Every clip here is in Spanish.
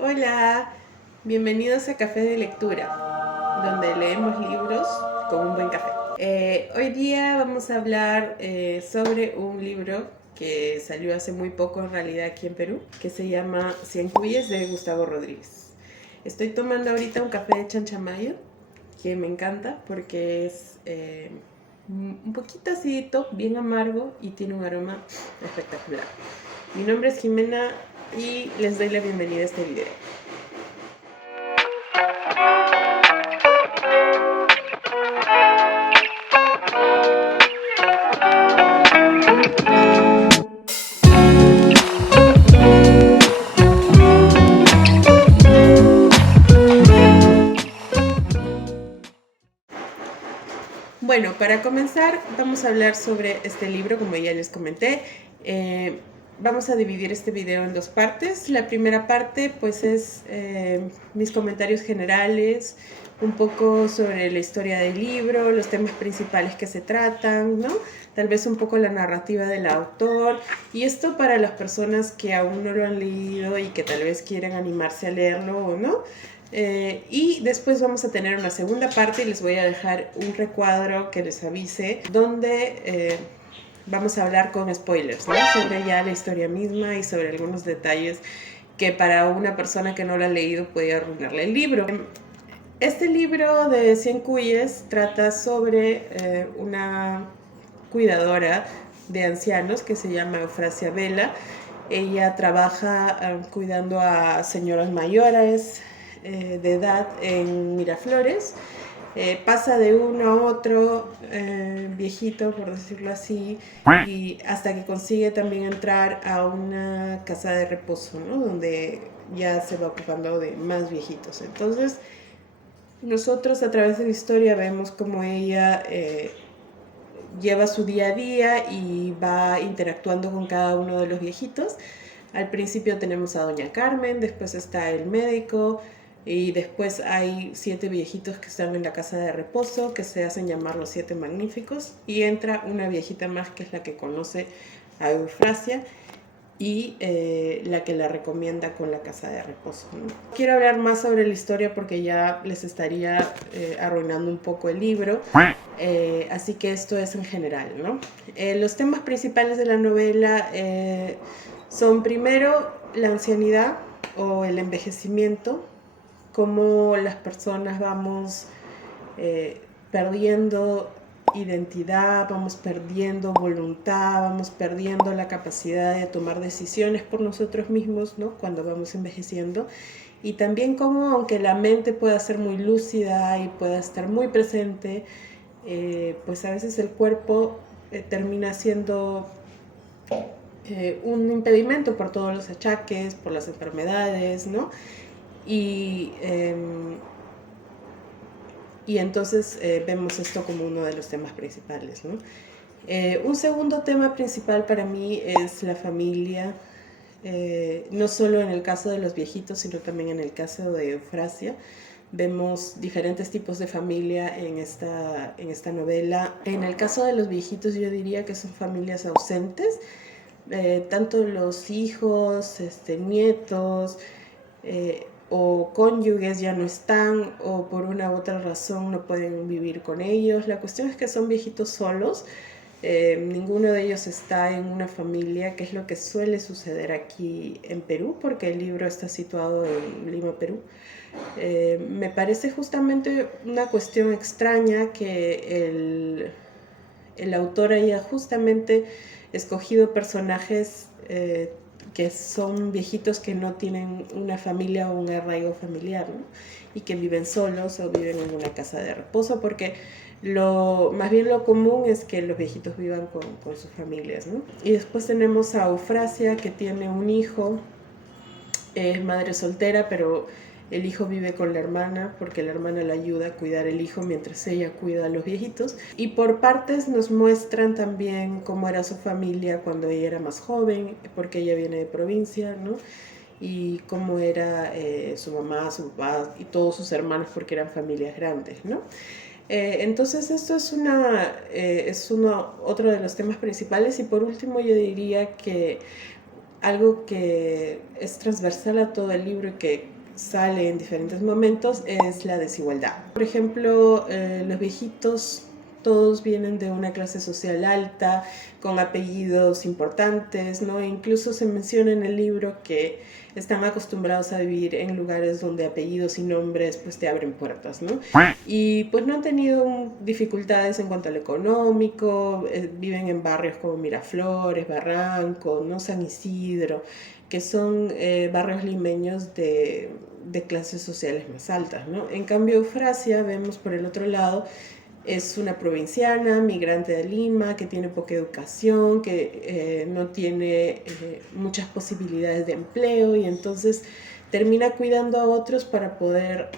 Hola, bienvenidos a Café de Lectura, donde leemos libros con un buen café. Hoy día vamos a hablar sobre un libro que salió hace muy poco en realidad aquí en Perú, que se llama Cien Cuyes de Gustavo Rodríguez. Estoy tomando ahorita un café de chanchamayo, que me encanta porque es un poquito acidito, bien amargo y tiene un aroma espectacular. Mi nombre es Jimena y les doy la bienvenida a este video. Bueno, para comenzar vamos a hablar sobre este libro, como ya les comenté. Vamos a dividir este video en dos partes. La primera parte pues es mis comentarios generales, un poco sobre la historia del libro, los temas principales que se tratan, ¿no? Tal vez un poco la narrativa del autor. Y esto para las personas que aún no lo han leído y que tal vez quieren animarse a leerlo o no. Y después vamos a tener una segunda parte y les voy a dejar un recuadro que les avise donde vamos a hablar con spoilers, ¿no? Sobre ya la historia misma y sobre algunos detalles que para una persona que no lo ha leído puede arruinarle el libro. Este libro de Cien Cuyes trata sobre una cuidadora de ancianos que se llama Eufrasia Vela. Ella trabaja cuidando a señoras mayores de edad en Miraflores. Pasa de uno a otro viejito, por decirlo así, y hasta que consigue también entrar a una casa de reposo, ¿no? Donde ya se va ocupando de más viejitos. Entonces, nosotros a través de la historia vemos cómo ella lleva su día a día y va interactuando con cada uno de los viejitos. Al principio tenemos a doña Carmen, después está el médico y después hay 7 viejitos que están en la casa de reposo que se hacen llamar los 7 magníficos y entra una viejita más que es la que conoce a Eufrasia y la que la recomienda con la casa de reposo, ¿no? Quiero hablar más sobre la historia porque ya les estaría arruinando un poco el libro, así que esto es en general, ¿no? Los temas principales de la novela son primero la ancianidad o el envejecimiento, cómo las personas vamos perdiendo identidad, vamos perdiendo voluntad, vamos perdiendo la capacidad de tomar decisiones por nosotros mismos, ¿no? Cuando vamos envejeciendo. Y también como aunque la mente pueda ser muy lúcida y pueda estar muy presente, pues a veces el cuerpo termina siendo un impedimento por todos los achaques, por las enfermedades, ¿no? Y y entonces vemos esto como uno de los temas principales, ¿no? Un segundo tema principal para mí es la familia, no solo en el caso de los viejitos, sino también en el caso de Eufrasia. Vemos diferentes tipos de familia en esta novela. En el caso de los viejitos yo diría que son familias ausentes, tanto los hijos, nietos, o cónyuges ya no están o por una u otra razón no pueden vivir con ellos. La cuestión es que son viejitos solos, ninguno de ellos está en una familia, que es lo que suele suceder aquí en Perú, porque el libro está situado en Lima, Perú. Me parece justamente una cuestión extraña que el autor haya justamente escogido personajes que son viejitos que no tienen una familia o un arraigo familiar, ¿no? Y que viven solos o viven en una casa de reposo, porque más bien lo común es que los viejitos vivan con sus familias, ¿no? Y después tenemos a Eufrasia, que tiene un hijo, es madre soltera, pero el hijo vive con la hermana porque la hermana la ayuda a cuidar el hijo mientras ella cuida a los viejitos. Y por partes nos muestran también cómo era su familia cuando ella era más joven, porque ella viene de provincia, ¿no? Y cómo era su mamá, su papá y todos sus hermanos, porque eran familias grandes, ¿no? Entonces esto es otro de los temas principales. Y por último yo diría que algo que es transversal a todo el libro y que sale en diferentes momentos es la desigualdad. Por ejemplo, los viejitos todos vienen de una clase social alta, con apellidos importantes, ¿no? E incluso se menciona en el libro que están acostumbrados a vivir en lugares donde apellidos y nombres pues te abren puertas, ¿no? Y pues no han tenido dificultades en cuanto al económico, viven en barrios como Miraflores, Barranco, ¿no? San Isidro, que son barrios limeños de clases sociales más altas, ¿no? En cambio, Eufrasia, vemos por el otro lado, es una provinciana, migrante de Lima, que tiene poca educación, que no tiene muchas posibilidades de empleo y entonces termina cuidando a otros para poder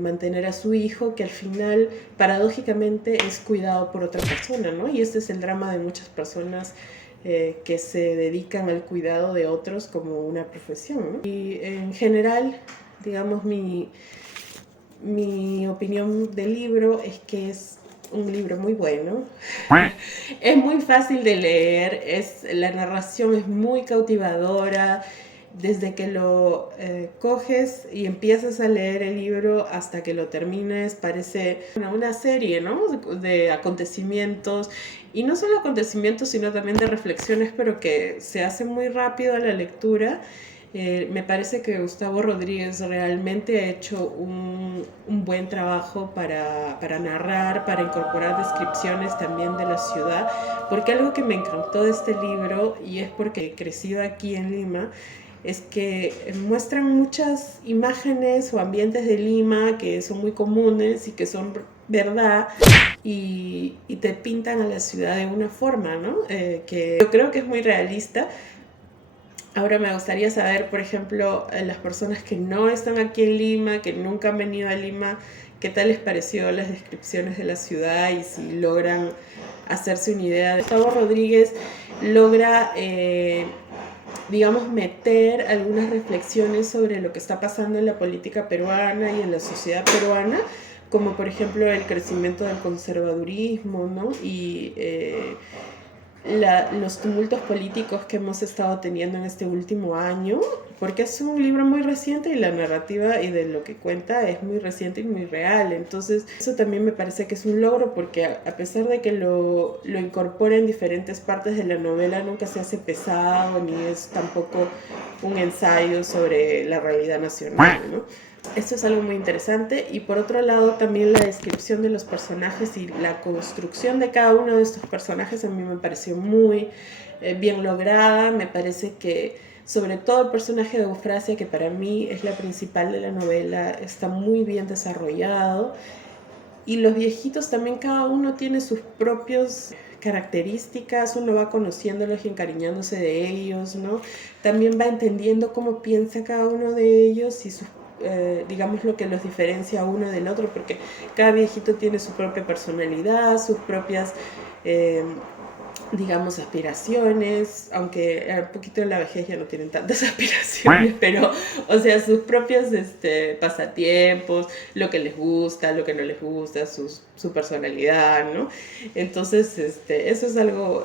mantener a su hijo, que al final, paradójicamente, es cuidado por otra persona, ¿no? Y este es el drama de muchas personas que se dedican al cuidado de otros como una profesión, ¿no? Y en general, digamos, mi opinión del libro es que es un libro muy bueno, es muy fácil de leer, la narración es muy cautivadora, desde que lo coges y empiezas a leer el libro hasta que lo termines, parece una serie, ¿no? De acontecimientos, y no solo acontecimientos, sino también de reflexiones, pero que se hace muy rápido a la lectura. Me parece que Gustavo Rodríguez realmente ha hecho un buen trabajo para narrar, para incorporar descripciones también de la ciudad, porque algo que me encantó de este libro, y es porque he crecido aquí en Lima, es que muestran muchas imágenes o ambientes de Lima que son muy comunes y que son verdad, y te pintan a la ciudad de una forma, ¿no? Que yo creo que es muy realista. Ahora me gustaría saber, por ejemplo, las personas que no están aquí en Lima, que nunca han venido a Lima, ¿qué tal les pareció las descripciones de la ciudad y si logran hacerse una idea? Gustavo Rodríguez logra, digamos, meter algunas reflexiones sobre lo que está pasando en la política peruana y en la sociedad peruana, como por ejemplo el crecimiento del conservadurismo, ¿no? Y los tumultos políticos que hemos estado teniendo en este último año, porque es un libro muy reciente y la narrativa y de lo que cuenta es muy reciente y muy real. Entonces, eso también me parece que es un logro, porque a pesar de que lo incorpora en diferentes partes de la novela, nunca se hace pesado ni es tampoco un ensayo sobre la realidad nacional, ¿no? Esto es algo muy interesante. Y por otro lado, también la descripción de los personajes y la construcción de cada uno de estos personajes a mí me pareció muy bien lograda. Me parece que sobre todo el personaje de Eufrasia, que para mí es la principal de la novela, está muy bien desarrollado. Y los viejitos también, cada uno tiene sus propios características, uno va conociéndolos y encariñándose de ellos, ¿no? También va entendiendo cómo piensa cada uno de ellos y sus, digamos, lo que los diferencia uno del otro, porque cada viejito tiene su propia personalidad, sus propias, digamos, aspiraciones, aunque un poquito en la vejez ya no tienen tantas aspiraciones, pero, o sea, sus propios pasatiempos, lo que les gusta, lo que no les gusta, su personalidad, ¿no? Entonces, eso es algo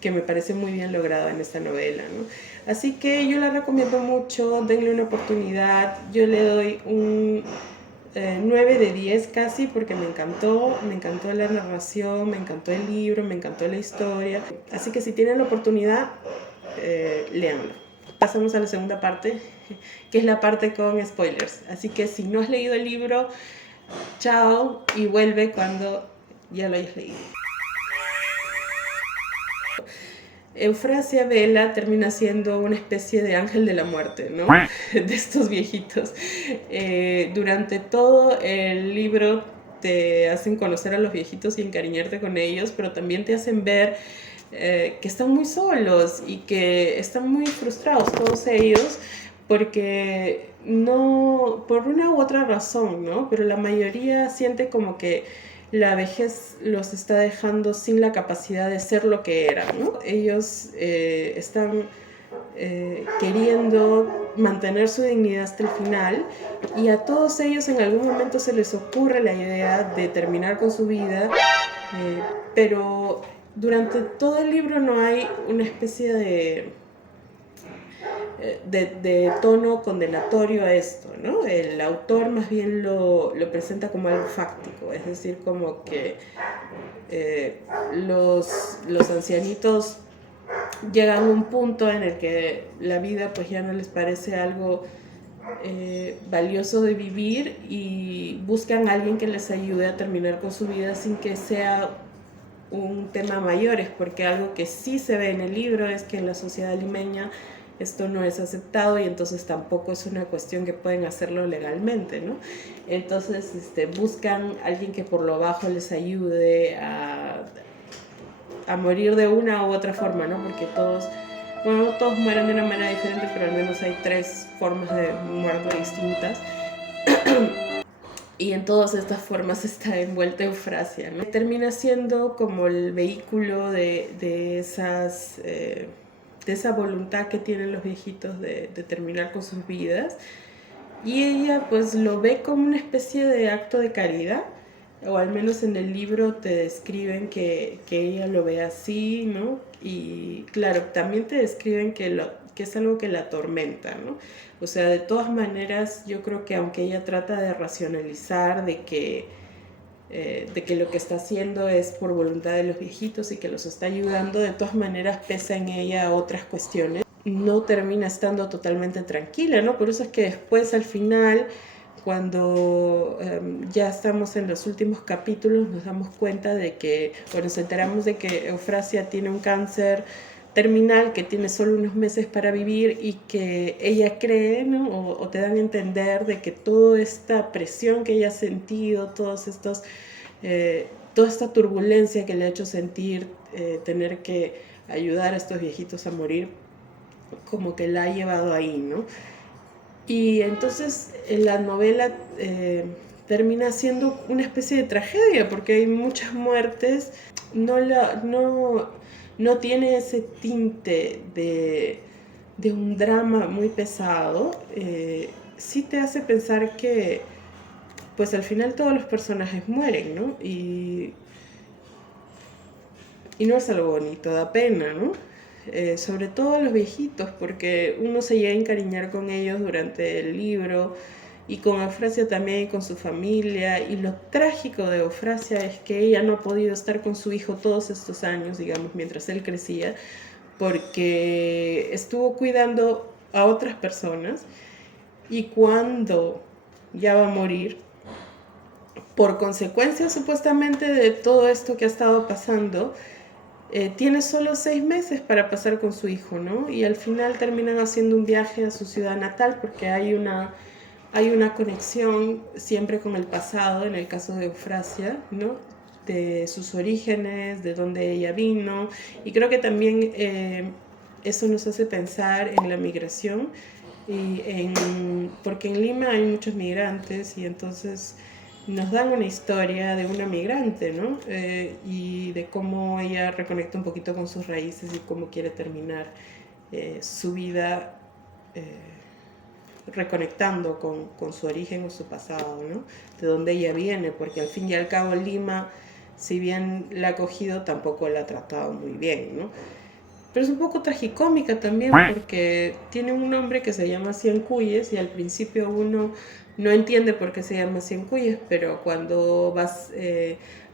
que me parece muy bien logrado en esta novela, ¿no? Así que yo la recomiendo mucho, denle una oportunidad. Yo le doy un 9 de 10 casi, porque me encantó la narración, me encantó el libro, me encantó la historia. Así que si tienen la oportunidad, léanlo. Pasamos a la segunda parte, que es la parte con spoilers. Así que si no has leído el libro, chao, y vuelve cuando ya lo hayas leído. Eufrasia Vela termina siendo una especie de ángel de la muerte, ¿no? De estos viejitos. Durante todo el libro te hacen conocer a los viejitos y encariñarte con ellos, pero también te hacen ver que están muy solos y que están muy frustrados todos ellos, porque no, por una u otra razón, ¿no? Pero la mayoría siente como que la vejez los está dejando sin la capacidad de ser lo que eran, ¿no? Ellos están queriendo mantener su dignidad hasta el final, y a todos ellos en algún momento se les ocurre la idea de terminar con su vida, pero durante todo el libro no hay una especie de tono condenatorio a esto, ¿no? El autor más bien lo presenta como algo fáctico, es decir, como que los ancianitos llegan a un punto en el que la vida pues ya no les parece algo valioso de vivir y buscan a alguien que les ayude a terminar con su vida sin que sea un tema mayores, porque algo que sí se ve en el libro es que en la sociedad limeña esto no es aceptado y entonces tampoco es una cuestión que pueden hacerlo legalmente, ¿no? Entonces buscan a alguien que por lo bajo les ayude a morir de una u otra forma, ¿no? Porque todos, bueno, no todos mueren de una manera diferente, pero al menos hay 3 formas de muerte distintas. Y en todas estas formas está envuelta Eufrasia, ¿no? Termina siendo como el vehículo de esa voluntad que tienen los viejitos de terminar con sus vidas. Y ella pues lo ve como una especie de acto de caridad, o al menos en el libro te describen que ella lo ve así, ¿no? Y claro, también te describen que es algo que la atormenta, ¿no? O sea, de todas maneras, yo creo que aunque ella trata de racionalizar de que lo que está haciendo es por voluntad de los viejitos y que los está ayudando, de todas maneras pesa en ella otras cuestiones. No termina estando totalmente tranquila, ¿no? Por eso es que después, al final, cuando ya estamos en los últimos capítulos, nos damos cuenta de que, bueno, nos enteramos de que Eufrasia tiene un cáncer terminal, que tiene solo unos meses para vivir y que ella cree, ¿no? O te dan a entender de que toda esta presión que ella ha sentido, toda esta turbulencia que le ha hecho sentir, tener que ayudar a estos viejitos a morir, como que la ha llevado ahí, ¿no? Y entonces la novela termina siendo una especie de tragedia porque hay muchas muertes, no tiene ese tinte de un drama muy pesado, sí te hace pensar que pues al final todos los personajes mueren, ¿no? Y no es algo bonito, da pena, ¿no? Sobre todo los viejitos, porque uno se llega a encariñar con ellos durante el libro, y con Eufrasia también, y con su familia, y lo trágico de Eufrasia es que ella no ha podido estar con su hijo todos estos años, digamos, mientras él crecía, porque estuvo cuidando a otras personas, y cuando ya va a morir, por consecuencia supuestamente de todo esto que ha estado pasando, tiene solo 6 meses para pasar con su hijo, ¿no? Y al final terminan haciendo un viaje a su ciudad natal porque hay una conexión siempre con el pasado, en el caso de Eufrasia, ¿no? De sus orígenes, de dónde ella vino. Y creo que también eso nos hace pensar en la migración, porque en Lima hay muchos migrantes y entonces nos dan una historia de una migrante, ¿no? Y de cómo ella reconecta un poquito con sus raíces y cómo quiere terminar su vida reconectando con su origen o su pasado, ¿no? De dónde ella viene, porque al fin y al cabo Lima, si bien la ha acogido, tampoco la ha tratado muy bien, ¿no? Pero es un poco tragicómica también porque tiene un nombre que se llama Ciancuyes y al principio uno no entiende por qué se llama Ciancuyes, pero cuando vas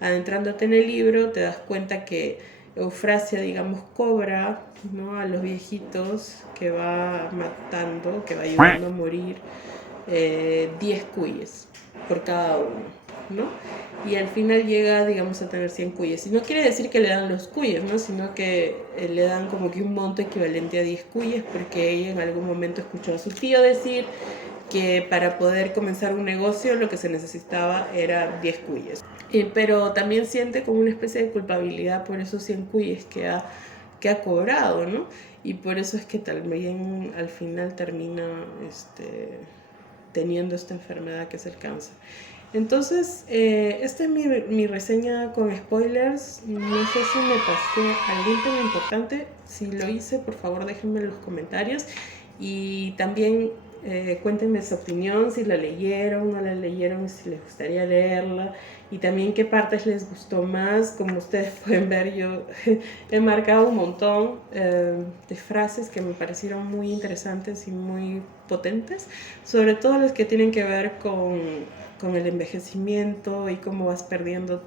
adentrándote en el libro te das cuenta que Eufrasia, digamos, cobra, ¿no?, a los viejitos que va matando, que va ayudando a morir, 10 cuyes por cada uno, ¿no? Y al final llega, digamos, a tener 100 cuyes. Y no quiere decir que le dan los cuyes, ¿no? Sino que le dan como que un monto equivalente a 10 cuyes, porque ella en algún momento escuchó a su tío decir que para poder comenzar un negocio lo que se necesitaba era 10 cuyes. Pero también siente como una especie de culpabilidad por esos 100 cuyes que ha cobrado, ¿no? Y por eso es que también al final termina teniendo esta enfermedad que es el cáncer. Entonces, esta es mi reseña con spoilers. No sé si me pasé algún tema importante. Si lo hice, por favor déjenme en los comentarios. Y también Cuéntenme su opinión, si la leyeron, no la leyeron, si les gustaría leerla y también qué partes les gustó más. Como ustedes pueden ver, yo he marcado un montón de frases que me parecieron muy interesantes y muy potentes, sobre todo las que tienen que ver con el envejecimiento y cómo vas perdiendo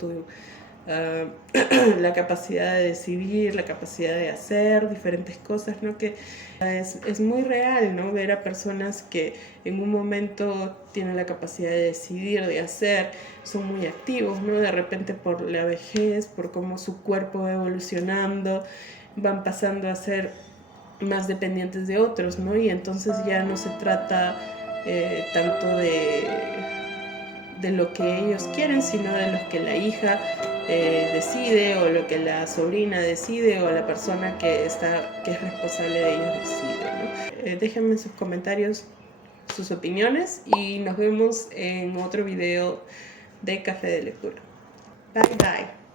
la capacidad de decidir, la capacidad de hacer diferentes cosas, ¿no? Que es muy real, ¿no? Ver a personas que en un momento tienen la capacidad de decidir, de hacer, son muy activos, ¿no? De repente por la vejez, por cómo su cuerpo va evolucionando, van pasando a ser más dependientes de otros, ¿no? Y entonces ya no se trata tanto de lo que ellos quieren, sino de lo que la hija decide, o lo que la sobrina decide, o la persona que es responsable de ellos decide, ¿no? Déjenme en sus comentarios sus opiniones y nos vemos en otro video de Café de Lectura. Bye bye.